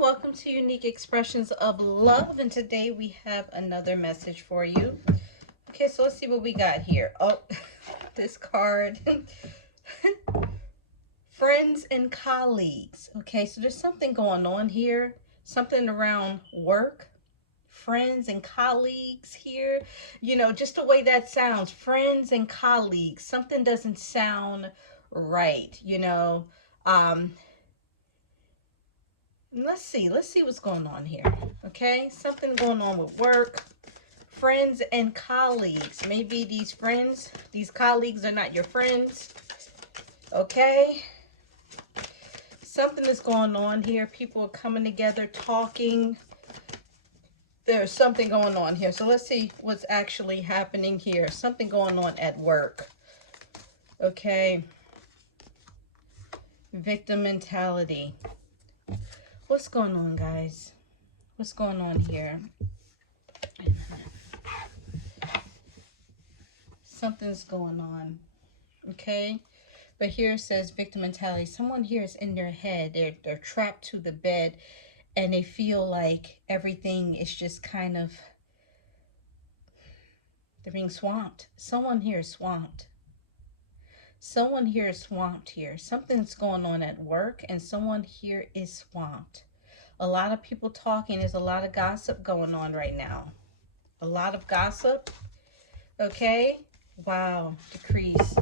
welcome to Unique Expressions of Love, and today we have another message for you. Okay, so let's see what we got here. Oh, this card. Friends and colleagues. Okay, so there's something going on here, something around work, friends and colleagues here. Just the way that sounds, friends and colleagues, something doesn't sound right. Um, let's see what's going on here. Okay, something going on with work, friends and colleagues. Maybe these colleagues are not your friends. Okay, something is going on here. People are coming together, talking. There's something going on here. So let's see what's actually happening here. Something going on at work. Okay, victim mentality. What's going on, guys? What's going on here? Something's going on. Okay, but here it says victim mentality. Someone here is in their head. They're trapped to the bed, and they feel like everything is just kind of, they're being swamped. Someone here is swamped. Someone here is swamped here. Something's going on at work, and someone here is swamped. A lot of people talking. There's a lot of gossip going on right now. A lot of gossip. Okay. Wow. Decrease.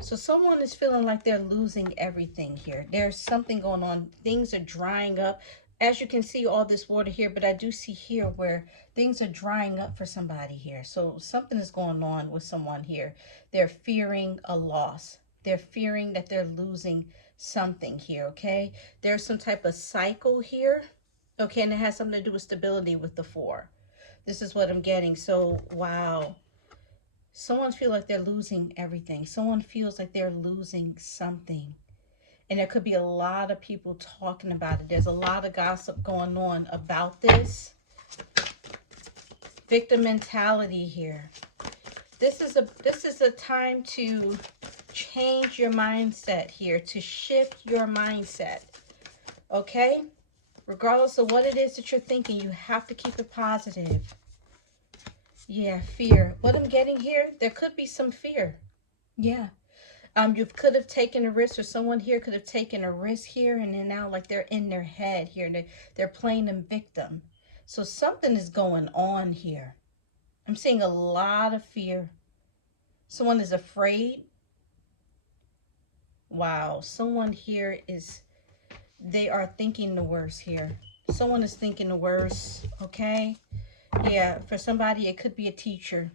So someone is feeling like they're losing everything here. There's something going on. Things are drying up. As you can see, all this water here, but I do see here where things are drying up for somebody here. So something is going on with someone here. They're fearing a loss. They're fearing that they're losing something here, okay? There's some type of cycle here, okay? And it has something to do with stability with the 4. This is what I'm getting. So, wow. Someone feels like they're losing everything. Someone feels like they're losing something. And there could be a lot of people talking about it. There's a lot of gossip going on about this. Victim mentality here. This is a time to change your mindset here, to shift your mindset. Okay? Regardless of what it is that you're thinking, you have to keep it positive. Yeah, fear. What I'm getting here, there could be some fear. Yeah. You could have taken a risk, or someone here could have taken a risk here, and then now like they're in their head here. They're playing a victim. So something is going on here. I'm seeing a lot of fear. Someone is afraid. Wow. Someone here they are thinking the worst here. Someone is thinking the worst. Okay. Yeah. For somebody, it could be a teacher.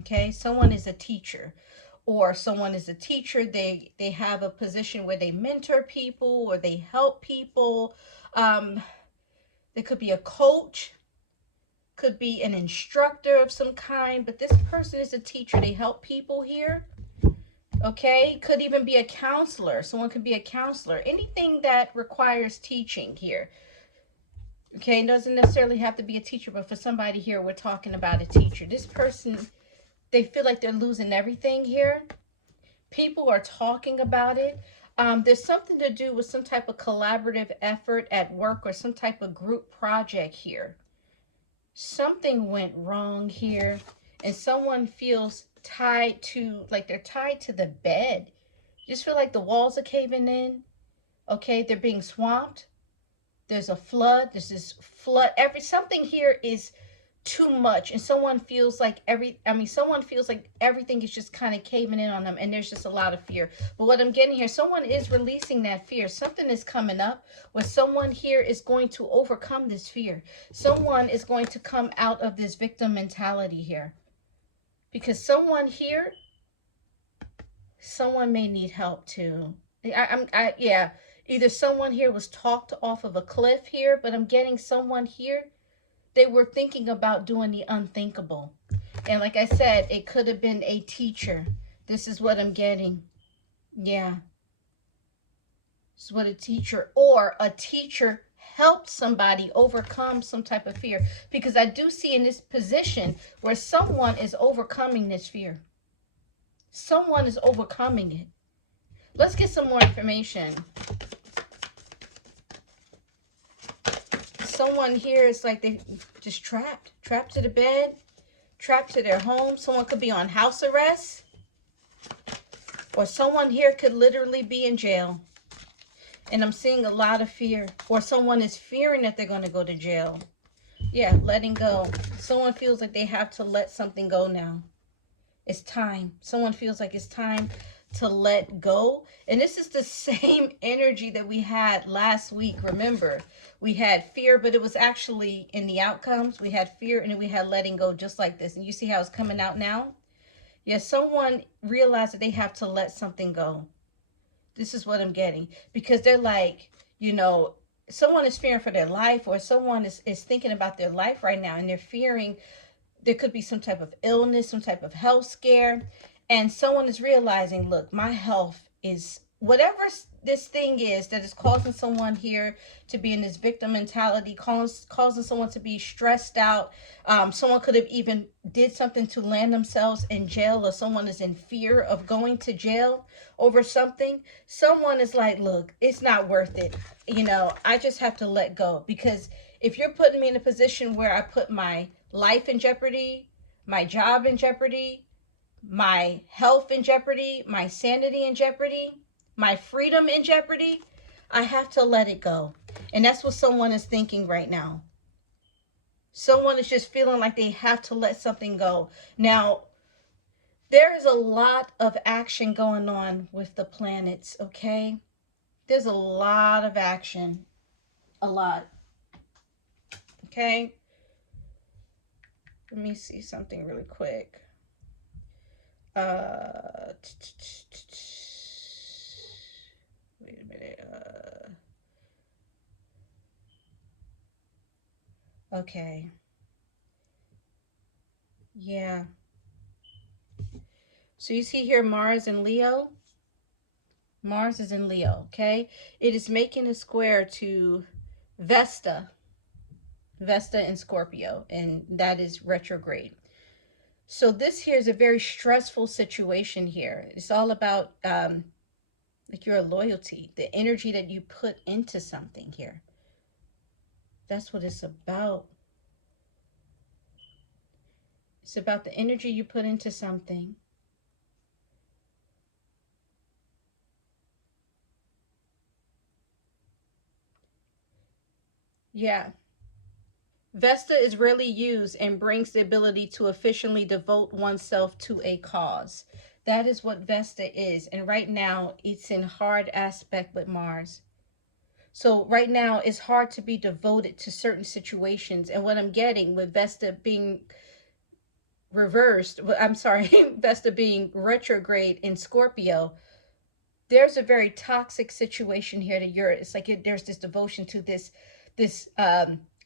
Okay. Someone is a teacher. Or someone is a teacher. They have a position where they mentor people or they help people. There could be a coach, could be an instructor of some kind, but this person is a teacher. They help people here. Okay, could even be a counselor. Someone could be a counselor. Anything that requires teaching here. Okay, it doesn't necessarily have to be a teacher, but for somebody here, we're talking about a teacher. This person, they feel like they're losing everything here. People are talking about it. There's something to do with some type of collaborative effort at work or some type of group project here. Something went wrong here, and someone feels tied to, like they're tied to the bed. Just feel like the walls are caving in. Okay, they're being swamped. There's a flood. There's this flood. Something here is too much, and someone feels like someone feels like everything is just kind of caving in on them, and there's just a lot of fear. But what I'm getting here, someone is releasing that fear. Something is coming up where someone here is going to overcome this fear. Someone is going to come out of this victim mentality here, because someone may need help too. Yeah, either someone here was talked off of a cliff here, but I'm getting someone here, they were thinking about doing the unthinkable. And like I said, it could have been a teacher. This is what I'm getting. Yeah. This is what a teacher helped somebody overcome some type of fear. Because I do see in this position where someone is overcoming this fear. Someone is overcoming it. Let's get some more information. someone here is like they just trapped to the bed, trapped to their home. Someone could be on house arrest, or someone here could literally be in jail. And I'm seeing a lot of fear, or someone is fearing that they're going to go to jail. Yeah, letting go. Someone feels like they have to let something go now. It's time. Someone feels like it's time to let go. And this is the same energy that we had last week. Remember, we had fear, but it was actually in the outcomes. We had fear and then we had letting go, just like this. And you see how it's coming out now? Yeah, someone realized that they have to let something go. This is what I'm getting. Because they're like, you know, someone is fearing for their life, or someone is thinking about their life right now, and they're fearing there could be some type of illness, some type of health scare. And someone is realizing, look, my health is whatever this thing is that is causing someone here to be in this victim mentality, causing someone to be stressed out. Someone could have even did something to land themselves in jail, or someone is in fear of going to jail over something. Someone is like, look, it's not worth it. You know, I just have to let go, because if you're putting me in a position where I put my life in jeopardy, my job in jeopardy, my health in jeopardy, my sanity in jeopardy, my freedom in jeopardy, I have to let it go. And that's what someone is thinking right now. Someone is just feeling like they have to let something go. Now, there is a lot of action going on with the planets, okay? There's a lot of action. A lot. Okay? Let me see something really quick. Wait a minute. Okay. Yeah. So you see here Mars and Leo. Mars is in Leo, okay? It is making a square to Vesta. Vesta in Scorpio, and that is retrograde. So this here is a very stressful situation here. It's all about like your loyalty, the energy that you put into something here. That's what it's about. It's about the energy you put into something. Yeah. Vesta is rarely used and brings the ability to efficiently devote oneself to a cause. That is what Vesta is. And right now, it's in hard aspect with Mars. So right now, it's hard to be devoted to certain situations. And what I'm getting with Vesta being reversed, I'm sorry, Vesta being retrograde in Scorpio, there's a very toxic situation here that it's like there's this devotion to this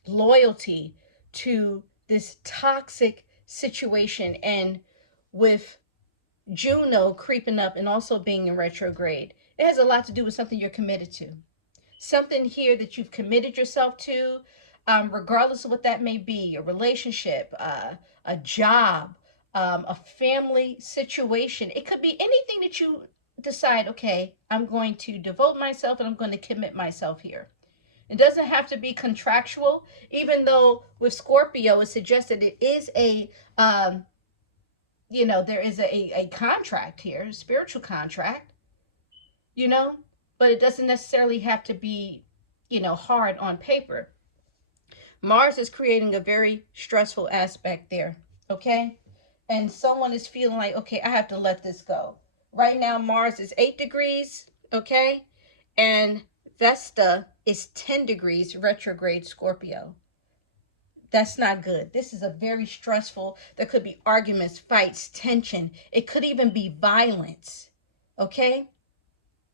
loyalty to this toxic situation. And with Juno creeping up and also being in retrograde, it has a lot to do with something you're committed to. Something here that you've committed yourself to, regardless of what that may be, a relationship, a job, a family situation. It could be anything that you decide, okay, I'm going to devote myself and I'm going to commit myself here. It doesn't have to be contractual, even though with Scorpio, it suggests that it is there is a contract here, a spiritual contract, but it doesn't necessarily have to be, hard on paper. Mars is creating a very stressful aspect there, okay? And someone is feeling like, okay, I have to let this go. Right now, Mars is 8 degrees, okay? And Vesta is 10 degrees retrograde Scorpio. That's not good. This is a very stressful, there could be arguments, fights, tension. It could even be violence, okay?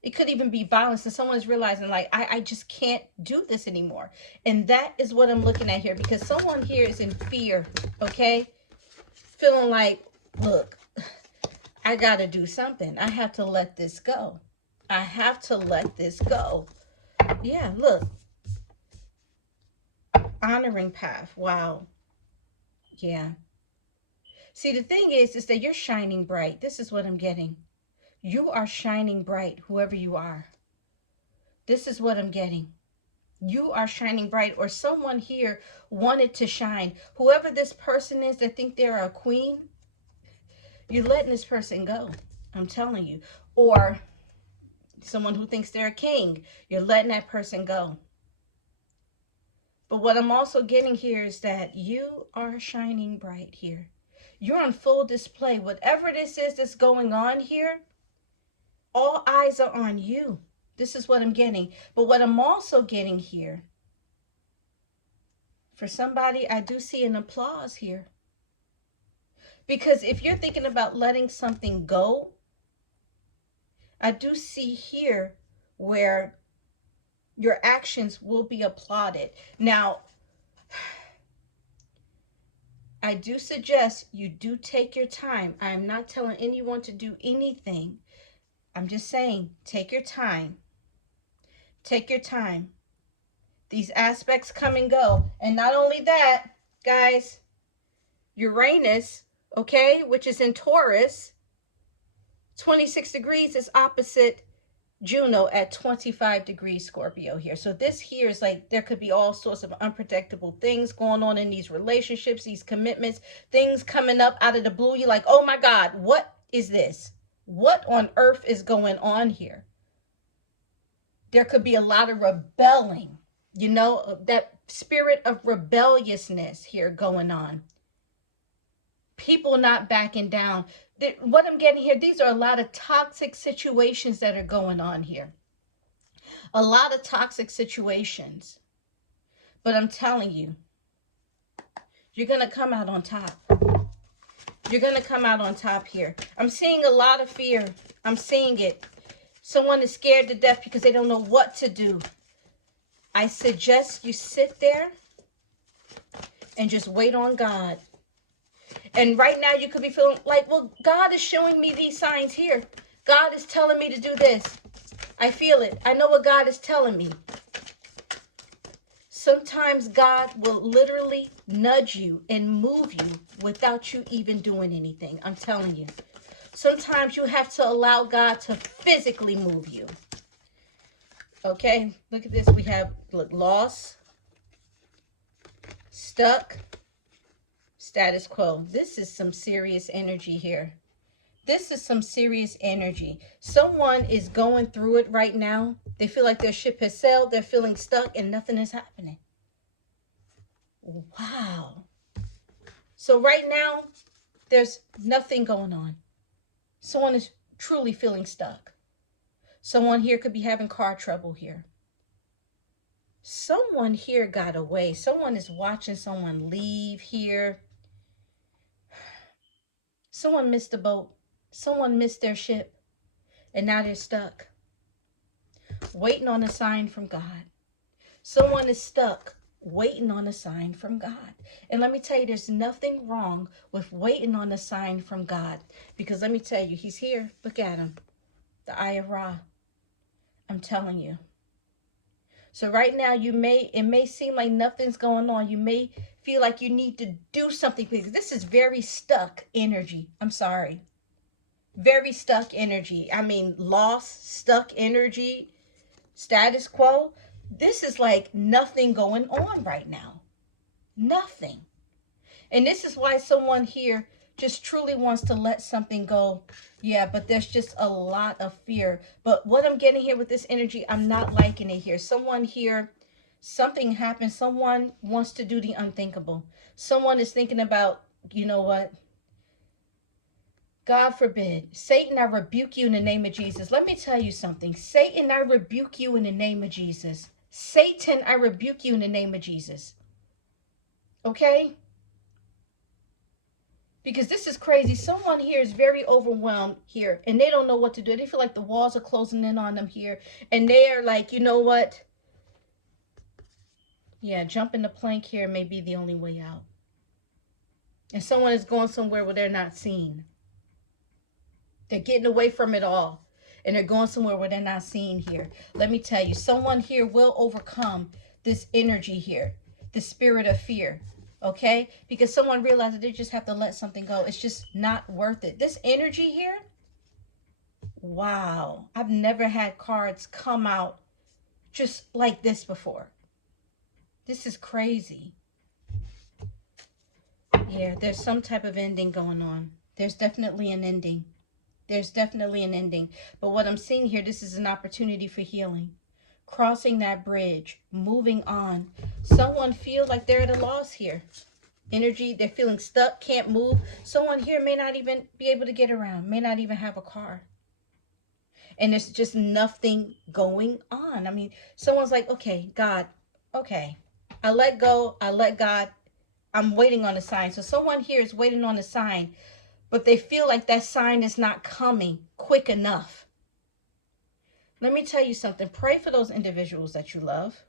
It could even be violence, and someone is realizing, like, I just can't do this anymore. And that is what I'm looking at here, because someone here is in fear, okay? Feeling like, look, I got to do something. I have to let this go. I have to let this go. Yeah, look. Honoring path. Wow. Yeah. See, the thing is that you're shining bright. This is what I'm getting. You are shining bright, whoever you are. This is what I'm getting. You are shining bright, or someone here wanted to shine. Whoever this person is that think they're a queen, you're letting this person go. I'm telling you. Or someone who thinks they're a king, you're letting that person go. But what I'm also getting here is that you are shining bright here. You're on full display. Whatever this is that's going on here, all eyes are on you. This is what I'm getting. But what I'm also getting here, for somebody, I do see an applause here. Because if you're thinking about letting something go, I do see here where your actions will be applauded. Now, I do suggest you do take your time. I am not telling anyone to do anything. I'm just saying, take your time. Take your time. These aspects come and go. And not only that, guys, Uranus, okay, which is in Taurus, 26 degrees is opposite Juno at 25 degrees Scorpio here. So this here is like, there could be all sorts of unpredictable things going on in these relationships, these commitments, things coming up out of the blue. You're like, oh my God, what is this? What on earth is going on here? There could be a lot of rebelling, you know, that spirit of rebelliousness here going on. People not backing down. What I'm getting here, these are a lot of toxic situations that are going on here. A lot of toxic situations. But I'm telling you, you're going to come out on top. You're going to come out on top here. I'm seeing a lot of fear. I'm seeing it. Someone is scared to death because they don't know what to do. I suggest you sit there and just wait on God. And right now you could be feeling like, well, God is showing me these signs here. God is telling me to do this. I feel it. I know what God is telling me. Sometimes God will literally nudge you and move you without you even doing anything. I'm telling you. Sometimes you have to allow God to physically move you. Okay, look at this. We have, look, loss, stuck, status quo. This is some serious energy here. This is some serious energy. Someone is going through it right now. They feel like their ship has sailed. They're feeling stuck and nothing is happening. Wow. So right now, there's nothing going on. Someone is truly feeling stuck. Someone here could be having car trouble here. Someone here got away. Someone is watching someone leave here. Someone missed the boat. Someone missed their ship. And now they're stuck. Waiting on a sign from God. Someone is stuck. Waiting on a sign from God. And let me tell you, there's nothing wrong with waiting on a sign from God. Because let me tell you, he's here. Look at him. The Eye of Ra. I'm telling you. So right now, it may seem like nothing's going on. You may feel like you need to do something because this is very stuck energy. I'm sorry. Very stuck energy. I mean, lost, stuck energy, status quo. This is like nothing going on right now. Nothing. And this is why someone here just truly wants to let something go. Yeah, but there's just a lot of fear. But what I'm getting here with this energy, I'm not liking it here. Someone here, something happened. Someone wants to do the unthinkable. Someone is thinking about, you know what? God forbid. Satan, I rebuke you in the name of Jesus. Let me tell you something. Satan, I rebuke you in the name of Jesus. Satan, I rebuke you in the name of Jesus. Okay? Because this is crazy. Someone here is very overwhelmed here and they don't know what to do. They feel like the walls are closing in on them here. And they are like, you know what? Yeah, jumping the plank here may be the only way out. And someone is going somewhere where they're not seen. They're getting away from it all. And they're going somewhere where they're not seen here. Let me tell you, someone here will overcome this energy here. The spirit of fear. Okay? Because someone realized that they just have to let something go. It's just not worth it. This energy here, wow. I've never had cards come out just like this before. This is crazy. Yeah, there's some type of ending going on. There's definitely an ending. There's definitely an ending. But what I'm seeing here, this is an opportunity for healing. Crossing that bridge, moving on. Someone feels like they're at a loss here. Energy, they're feeling stuck, can't move. Someone here may not even be able to get around, may not even have a car. And there's just nothing going on. I mean, someone's like, okay, God, okay. I let go, I let God. I'm waiting on a sign. So someone here is waiting on a sign, but they feel like that sign is not coming quick enough. Let me tell you something. Pray for those individuals that you love.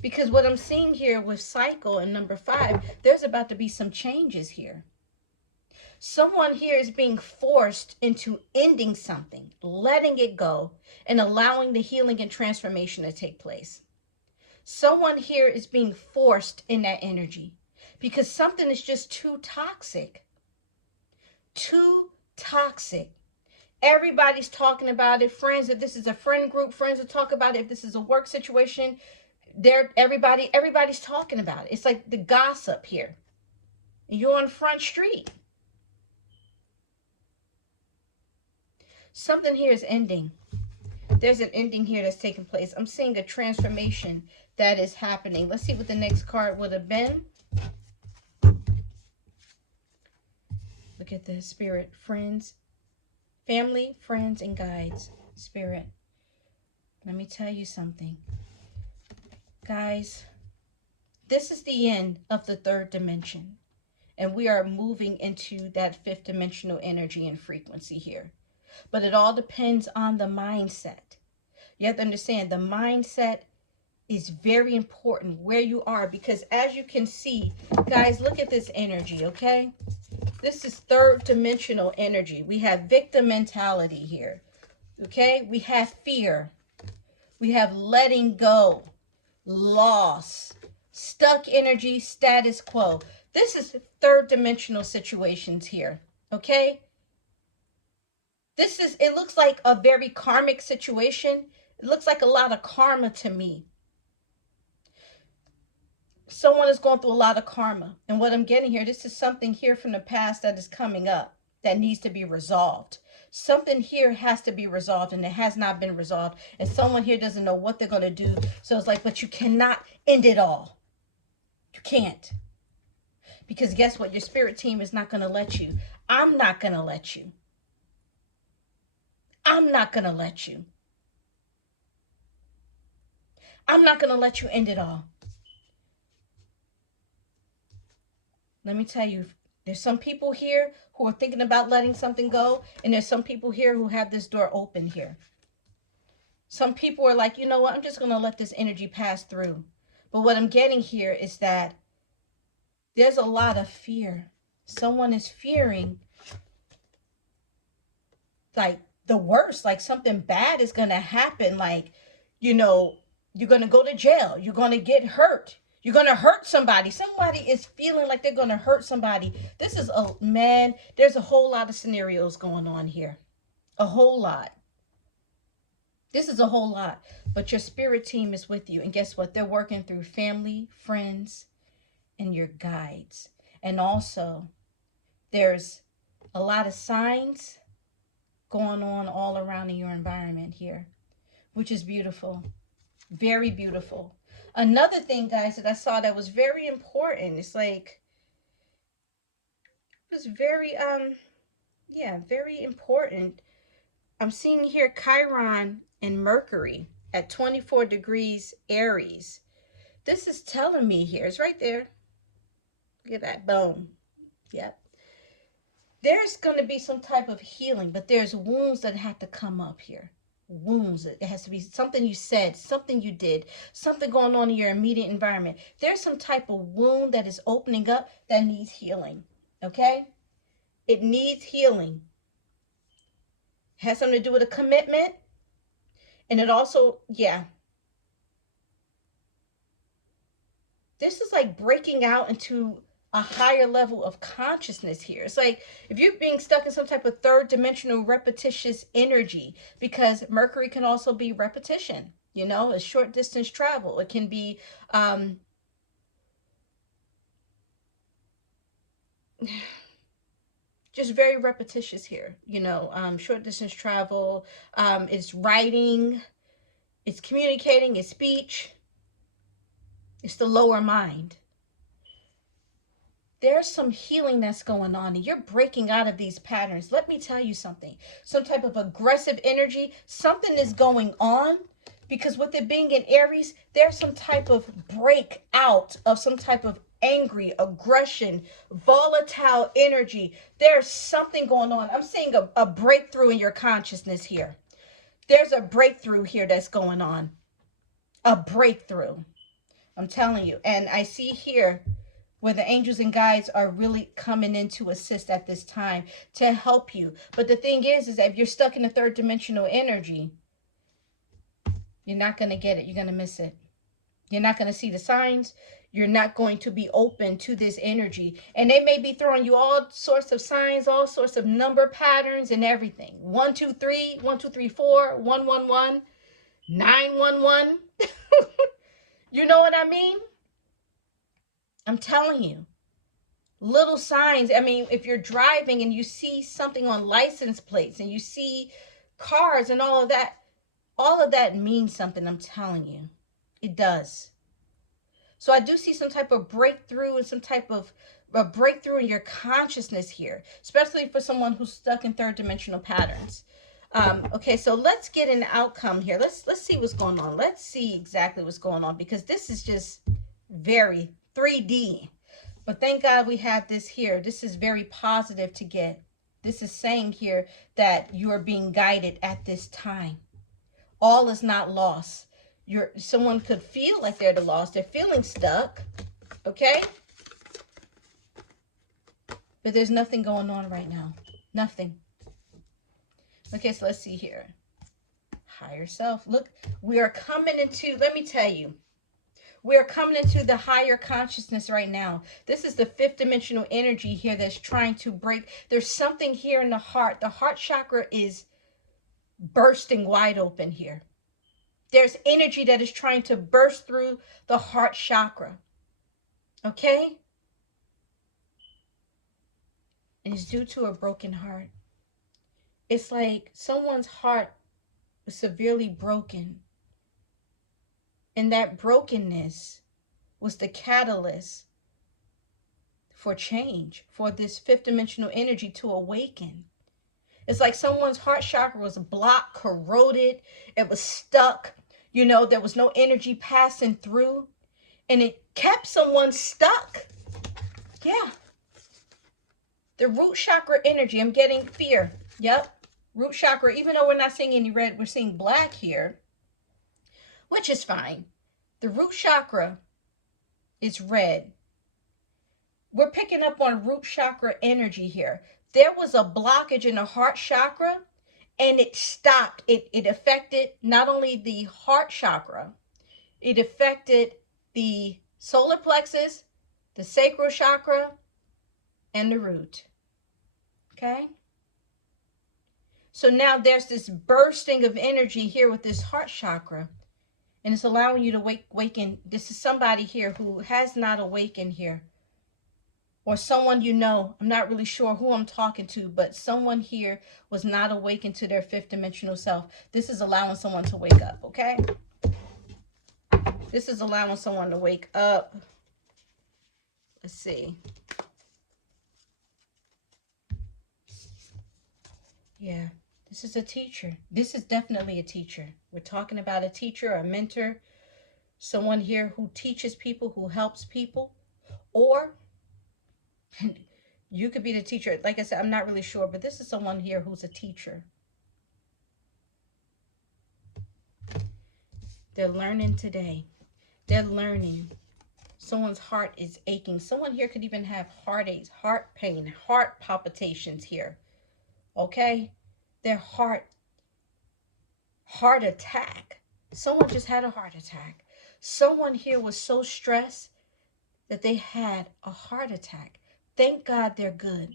Because what I'm seeing here with cycle and number 5, there's about to be some changes here. Someone here is being forced into ending something, letting it go, and allowing the healing and transformation to take place. Someone here is being forced in that energy because something is just too toxic. Too toxic. Everybody's talking about it. Friends, if this is a friend group, friends will talk about it. If this is a work situation, everybody's talking about it. It's like the gossip here. You're on Front Street. Something here is ending. There's an ending here that's taking place. I'm seeing a transformation that is happening. Let's see what the next card would have been. Look at the Spirit. Friends, family, friends, and guides. Spirit. Let me tell you something. Guys, this is the end of the 3rd dimension. And we are moving into that 5th dimensional energy and frequency here. But it all depends on the mindset. You have to understand the mindset is very important where you are, because as you can see, guys, look at this energy, okay? This is 3rd dimensional energy. We have victim mentality here, okay? We have fear. We have letting go, loss, stuck energy, status quo. This is 3rd dimensional situations here, okay? It looks like a very karmic situation. It looks like a lot of karma to me. Someone is going through a lot of karma. And what I'm getting here, this is something here from the past that is coming up that needs to be resolved. Something here has to be resolved, and it has not been resolved. And someone here doesn't know what they're going to do. So it's like, but you cannot end it all. You can't. Because guess what? Your spirit team is not going to let you. I'm not going to let you. I'm not going to let you. I'm not going to let you end it all. Let me tell you, there's some people here who are thinking about letting something go, and there's some people here who have this door open here. Some people are like, you know what, I'm just going to let this energy pass through. But what I'm getting here is that there's a lot of fear. Someone is fearing like the worst, like something bad is going to happen. Like, you know, you're going to go to jail. You're going to get hurt. You're going to hurt somebody. Somebody is feeling like they're going to hurt somebody. This is there's a whole lot of scenarios going on here. A whole lot. This is a whole lot. But your spirit team is with you. And guess what? They're working through family, friends, and your guides. And also, there's a lot of signs going on all around in your environment here, which is beautiful. Very beautiful. Another thing, guys, that I saw that was very important, it's like, it was very, very important. I'm seeing here Chiron and Mercury at 24 degrees Aries. This is telling me here, it's right there. Look at that, boom. Yep. There's going to be some type of healing, but there's wounds that have to come up here. Wounds. It has to be something you said, something you did, something going on in your immediate environment. There's some type of wound that is opening up that needs healing. Okay? It needs healing. It has something to do with a commitment. And it also, this is like breaking out into a higher level of consciousness here. It's like if you're being stuck in some type of 3rd dimensional repetitious energy, because Mercury can also be repetition. You know, a short distance travel. It can be just very repetitious here. You know, short distance travel. It's writing. It's communicating. It's speech. It's the lower mind. There's some healing that's going on and you're breaking out of these patterns. Let me tell you something. Some type of aggressive energy, something is going on, because with it being in Aries, there's some type of breakout of some type of angry aggression, volatile energy. There's something going on. I'm seeing a breakthrough in your consciousness here. There's a breakthrough here that's going on. A breakthrough. I'm telling you. And I see here where the angels and guides are really coming in to assist at this time to help you. But the thing is that if you're stuck in a third dimensional energy, you're not going to get it. You're going to miss it. You're not going to see the signs. You're not going to be open to this energy. And they may be throwing you all sorts of signs, all sorts of number patterns and everything. 1, 2, 3, 1, 2, 3, 4, 1, 1, 1, 9, 1, 1. You know what I mean? I'm telling you. Little signs. I mean, if you're driving and you see something on license plates and you see cars and all of that means something. I'm telling you, it does. So I do see some type of breakthrough and some type of a breakthrough in your consciousness here, especially for someone who's stuck in third dimensional patterns. Okay, so let's get an outcome here. Let's see what's going on. Let's see exactly what's going on, because this is just very 3D. But thank God we have this here. This is very positive to get. This is saying here that you are being guided at this time. All is not lost. Someone could feel like they're the lost. They're feeling stuck. Okay? But there's nothing going on right now. Nothing. Okay, so let's see here. Higher self. Look, we are coming into, let me tell you, we are coming into the higher consciousness right now. This is the fifth dimensional energy here that's trying to break. There's something here in the heart. The heart chakra is bursting wide open here. There's energy that is trying to burst through the heart chakra. Okay? And it's due to a broken heart. It's like someone's heart was severely broken. And that brokenness was the catalyst for change, for this fifth dimensional energy to awaken. It's like someone's heart chakra was blocked, corroded, it was stuck. You know, there was no energy passing through, and it kept someone stuck. Yeah. The root chakra energy, I'm getting fear. Yep. Root chakra, even though we're not seeing any red, we're seeing black here, which is fine. The root chakra is red. We're picking up on root chakra energy here. There was a blockage in the heart chakra, and it stopped. It affected not only the heart chakra, it affected the solar plexus, the sacral chakra, and the root. Okay? So now there's this bursting of energy here with this heart chakra, and it's allowing you to awaken. This is somebody here who has not awakened here, or someone you know. I'm not really sure who I'm talking to, but someone here was not awakened to their fifth dimensional self. This is allowing someone to wake up, okay? This is allowing someone to wake up. Let's see. Yeah, this is a teacher. This is definitely a teacher. We're talking about a teacher, a mentor, someone here who teaches people, who helps people, or you could be the teacher. Like I said, I'm not really sure, but this is someone here who's a teacher. They're learning today. They're learning. Someone's heart is aching. Someone here could even have heartaches, heart pain, heart palpitations here. Okay? Their heart attack. Someone just had a heart attack. Someone here was so stressed that they had a heart attack. Thank God they're good.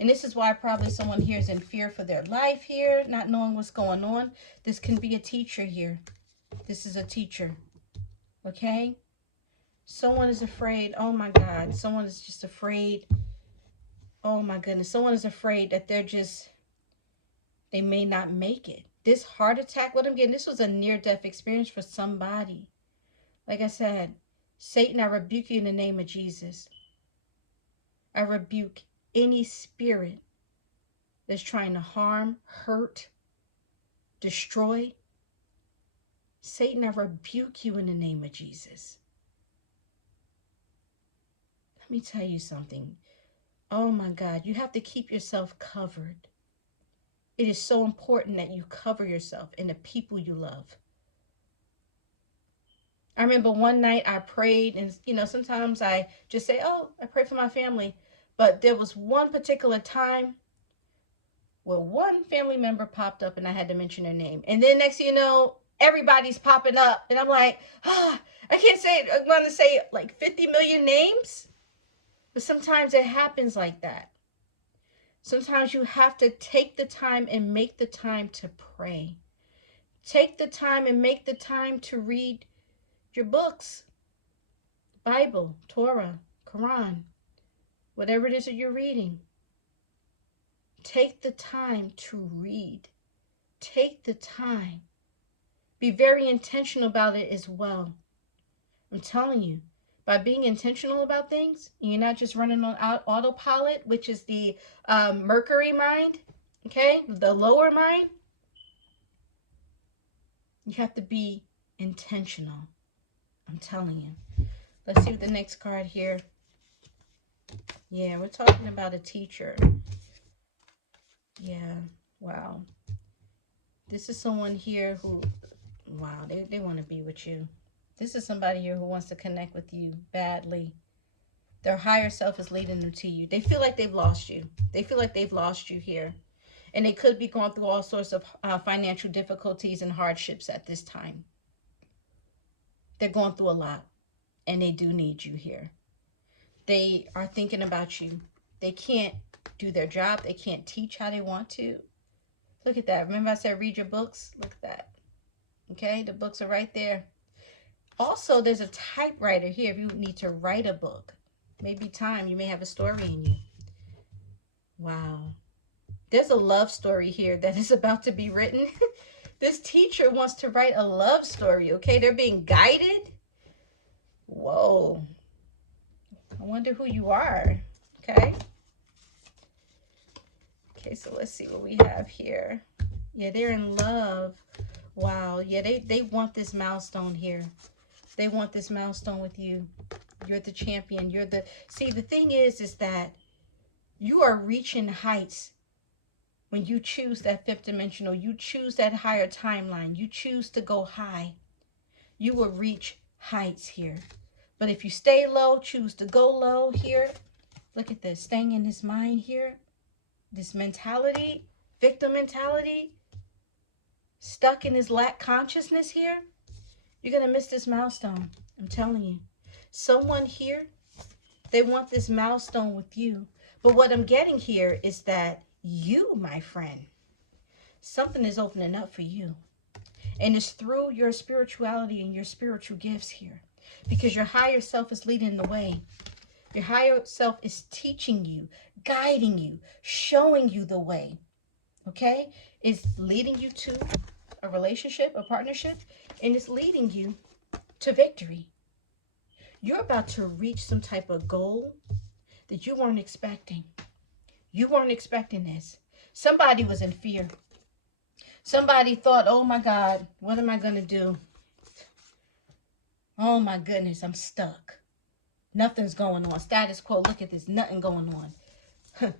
And this is why probably someone here is in fear for their life here, not knowing what's going on. This can be a teacher here. This is a teacher. Okay? Someone is afraid. Oh my God. Someone is just afraid. Oh my goodness. Someone is afraid that they may not make it. This heart attack, what I'm getting, this was a near-death experience for somebody. Like I said, Satan, I rebuke you in the name of Jesus. I rebuke any spirit that's trying to harm, hurt, destroy. Satan, I rebuke you in the name of Jesus. Let me tell you something. Oh my God, you have to keep yourself covered. It is so important that you cover yourself and the people you love. I remember one night I prayed, and sometimes I just say, oh, I pray for my family. But there was one particular time where one family member popped up and I had to mention their name. And then next thing you know, everybody's popping up. And I'm like, I can't say it. I'm going to say like 50 million names. But sometimes it happens like that. Sometimes you have to take the time and make the time to pray. Take the time and make the time to read your books. Bible, Torah, Quran, whatever it is that you're reading. Take the time to read. Take the time. Be very intentional about it as well. I'm telling you, by being intentional about things, and you're not just running on autopilot, which is the Mercury mind, okay, the lower mind, you have to be intentional. I'm telling you. Let's see what the next card here. Yeah, we're talking about a teacher. Yeah, wow. This is someone here who, wow, they want to be with you. This is somebody here who wants to connect with you badly. Their higher self is leading them to you. They feel like they've lost you. They feel like they've lost you here. And they could be going through all sorts of financial difficulties and hardships at this time. They're going through a lot. And they do need you here. They are thinking about you. They can't do their job. They can't teach how they want to. Look at that. Remember I said read your books? Look at that. Okay, the books are right there. Also, there's a typewriter here if you need to write a book. Maybe time. You may have a story in you. Wow. There's a love story here that is about to be written. This teacher wants to write a love story, okay? They're being guided. Whoa. I wonder who you are, okay? Okay, so let's see what we have here. Yeah, they're in love. Wow. Yeah, they want this milestone here. They want this milestone with you. You're the champion. You're the... See, the thing is that you are reaching heights when you choose that fifth dimensional. You choose that higher timeline. You choose to go high. You will reach heights here. But if you stay low, choose to go low here. Look at this. Staying in this mind here. This mentality, victim mentality. Stuck in this lack consciousness here. You're going to miss this milestone. I'm telling you. Someone here, they want this milestone with you. But what I'm getting here is that you, my friend, something is opening up for you. And it's through your spirituality and your spiritual gifts here. Because your higher self is leading the way. Your higher self is teaching you, guiding you, showing you the way. Okay? It's leading you to a relationship, a partnership, and it's leading you to victory. You're about to reach some type of goal that you weren't expecting. You weren't expecting this. Somebody was in fear. Somebody thought, oh my God, what am I going to do? Oh my goodness, I'm stuck. Nothing's going on. Status quo, look at this, nothing going on.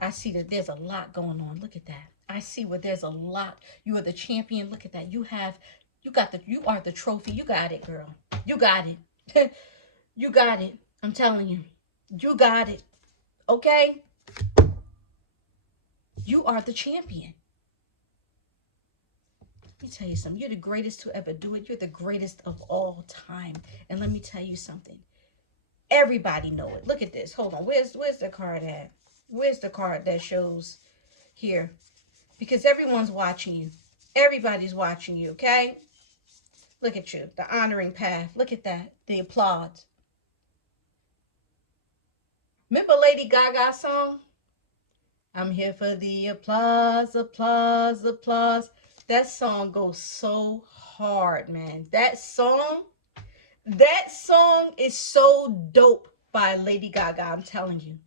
I see that there's a lot going on. Look at that. I see where there's a lot. You are the champion. Look at that. You are the trophy. You got it, girl. You got it. You got it. I'm telling you. You got it. Okay? You are the champion. Let me tell you something. You're the greatest to ever do it. You're the greatest of all time. And let me tell you something. Everybody know it. Look at this. Hold on. Where's the card at? Where's the card that shows here? Because everyone's watching you. Everybody's watching you, okay? Look at you. The honoring path. Look at that. The applause. Remember Lady Gaga's song? I'm here for the applause, applause, applause. That song goes so hard, man. That song is so dope by Lady Gaga, I'm telling you.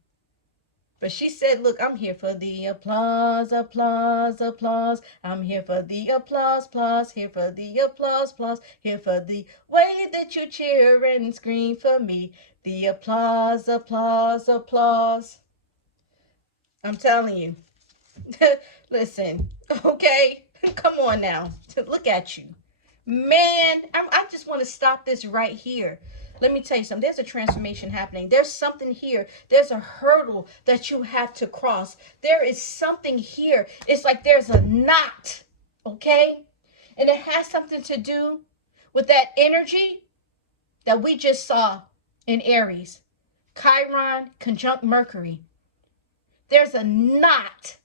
But she said, look, I'm here for the applause, applause, applause. I'm here for the applause, applause, here for the applause, applause, here for the way that you cheer and scream for me. The applause, applause, applause. I'm telling you. Listen, okay? Come on now. Look at you. Man, I just want to stop this right here. Let me tell you something. There's a transformation happening. There's something here. There's a hurdle that you have to cross. There is something here. It's like there's a knot, okay? And it has something to do with that energy that we just saw in Aries. Chiron conjunct Mercury. There's a knot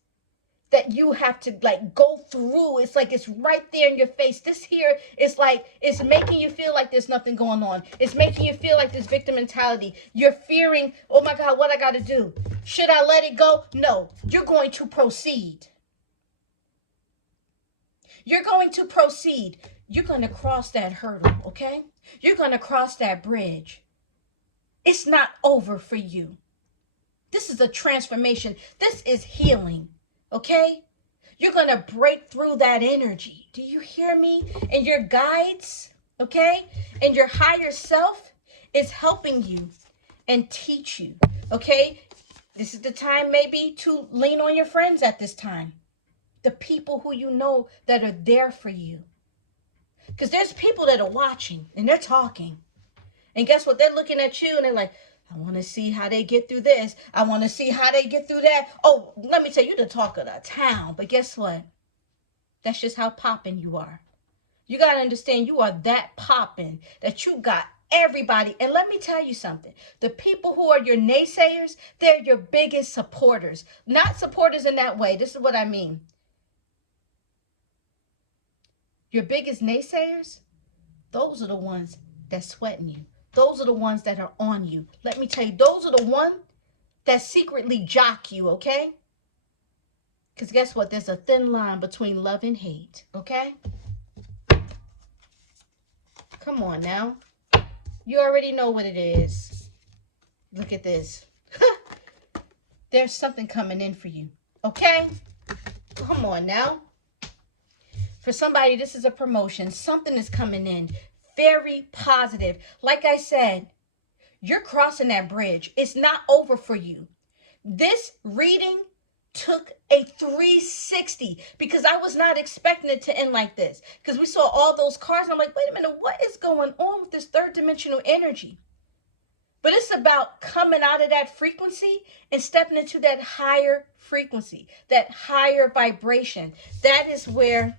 that you have to like go through. It's like it's right there in your face. This here is like, it's making you feel like there's nothing going on. It's making you feel like this victim mentality. You're fearing, oh my God, what I got to do? Should I let it go? No, you're going to proceed. You're going to proceed. You're going to cross that hurdle, okay? You're going to cross that bridge. It's not over for you. This is a transformation. This is healing. Okay? You're going to break through that energy. Do you hear me? And your guides, okay? And your higher self is helping you and teach you, okay? This is the time maybe to lean on your friends at this time. The people who you know that are there for you. Because there's people that are watching and they're talking. And guess what? They're looking at you and they're like, I want to see how they get through this. I want to see how they get through that. Oh, let me tell you, the talk of the town. But guess what? That's just how popping you are. You got to understand you are that popping that you got everybody. And let me tell you something. The people who are your naysayers, they're your biggest supporters. Not supporters in that way. This is what I mean. Your biggest naysayers, those are the ones that's sweating you. Those are the ones that are on you. Let me tell you, those are the ones that secretly jock you, okay? Because guess what? There's a thin line between love and hate, okay? Come on now. You already know what it is. Look at this. There's something coming in for you, okay? Come on now. For somebody, this is a promotion. Something is coming in. Very positive. Like I said, you're crossing that bridge. It's not over for you. This reading took a 360 because I was not expecting it to end like this. Because we saw all those cards. And I'm like, wait a minute, what is going on with this third dimensional energy? But it's about coming out of that frequency and stepping into that higher frequency, that higher vibration. That is where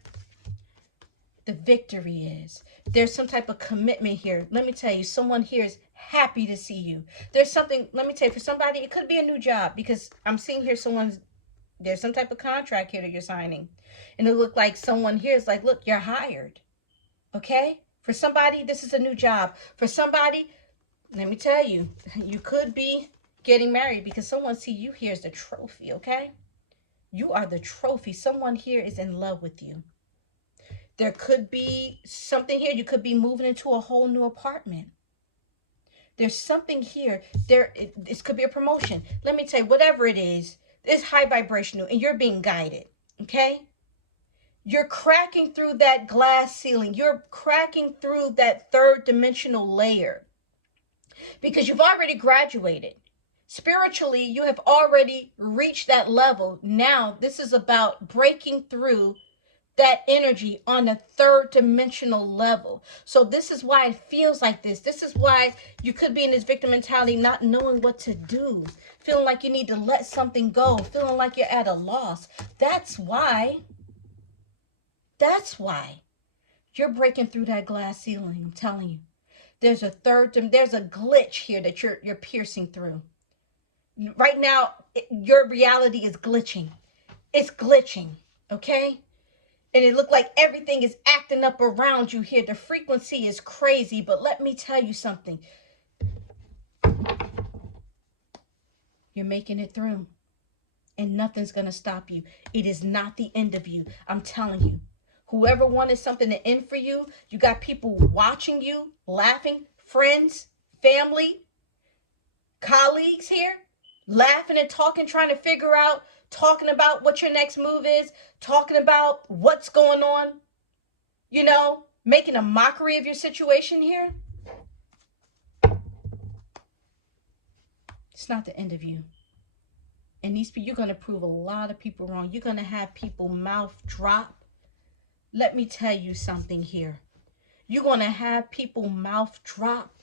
the victory is. There's some type of commitment here. Let me tell you, someone here is happy to see you. There's something, let me tell you, for somebody, it could be a new job because I'm seeing here there's some type of contract here that you're signing. And it looked like someone here is like, look, you're hired. Okay? For somebody, this is a new job. For somebody, let me tell you, you could be getting married because someone see you here as the trophy, okay? You are the trophy. Someone here is in love with you. There could be something here. You could be moving into a whole new apartment. There's something here. This could be a promotion. Let me tell you, whatever it is, it's high vibrational and you're being guided, okay? You're cracking through that glass ceiling. You're cracking through that third dimensional layer because you've already graduated. Spiritually, you have already reached that level. Now, this is about breaking through that energy on a third dimensional level. So this is why it feels like this. This is why you could be in this victim mentality, not knowing what to do, feeling like you need to let something go, feeling like you're at a loss. That's why you're breaking through that glass ceiling. I'm telling you, there's a glitch here that you're piercing through. Right now, your reality is glitching. It's glitching, okay? And it looked like everything is acting up around you here. The frequency is crazy. But let me tell you something. You're making it through. And nothing's going to stop you. It is not the end of you. I'm telling you. Whoever wanted something to end for you, you got people watching you, laughing, friends, family, colleagues here, laughing and talking, trying to figure out, talking about what your next move is, talking about what's going on, you know, making a mockery of your situation here. It's not the end of you. And these people, you're going to prove a lot of people wrong. You're going to have people mouth drop. Let me tell you something here. You're going to have people mouth drop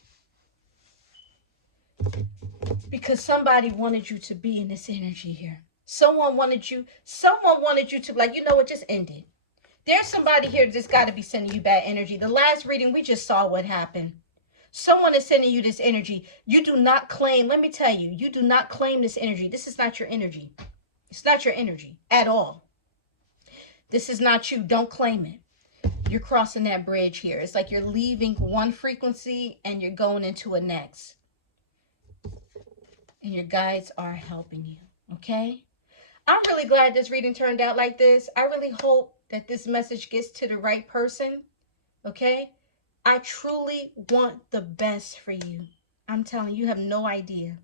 because somebody wanted you to be in this energy here. Someone wanted you to, like, you know what, just end it. There's somebody here that's got to be sending you bad energy. The last reading, we just saw what happened. Someone is sending you this energy. You do not claim, let me tell you, you do not claim this energy. This is not your energy. It's not your energy at all. This is not you. Don't claim it. You're crossing that bridge here. It's like you're leaving one frequency and you're going into a next. And your guides are helping you, okay? I'm really glad this reading turned out like this. I really hope that this message gets to the right person, okay? I truly want the best for you. I'm telling you, you have no idea.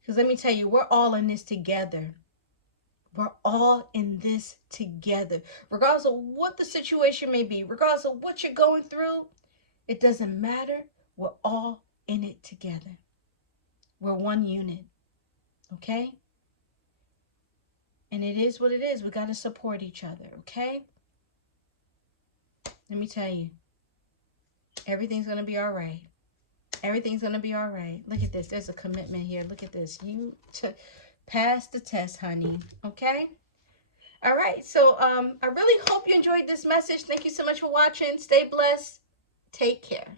Because let me tell you, we're all in this together. We're all in this together. Regardless of what the situation may be, regardless of what you're going through, it doesn't matter. We're all in it together. We're one unit, okay? And it is what it is. We got to support each other, okay? Let me tell you, everything's going to be all right. Everything's going to be all right. Look at this. There's a commitment here. Look at this. You pass the test, honey, okay? All right, so I really hope you enjoyed this message. Thank you so much for watching. Stay blessed. Take care.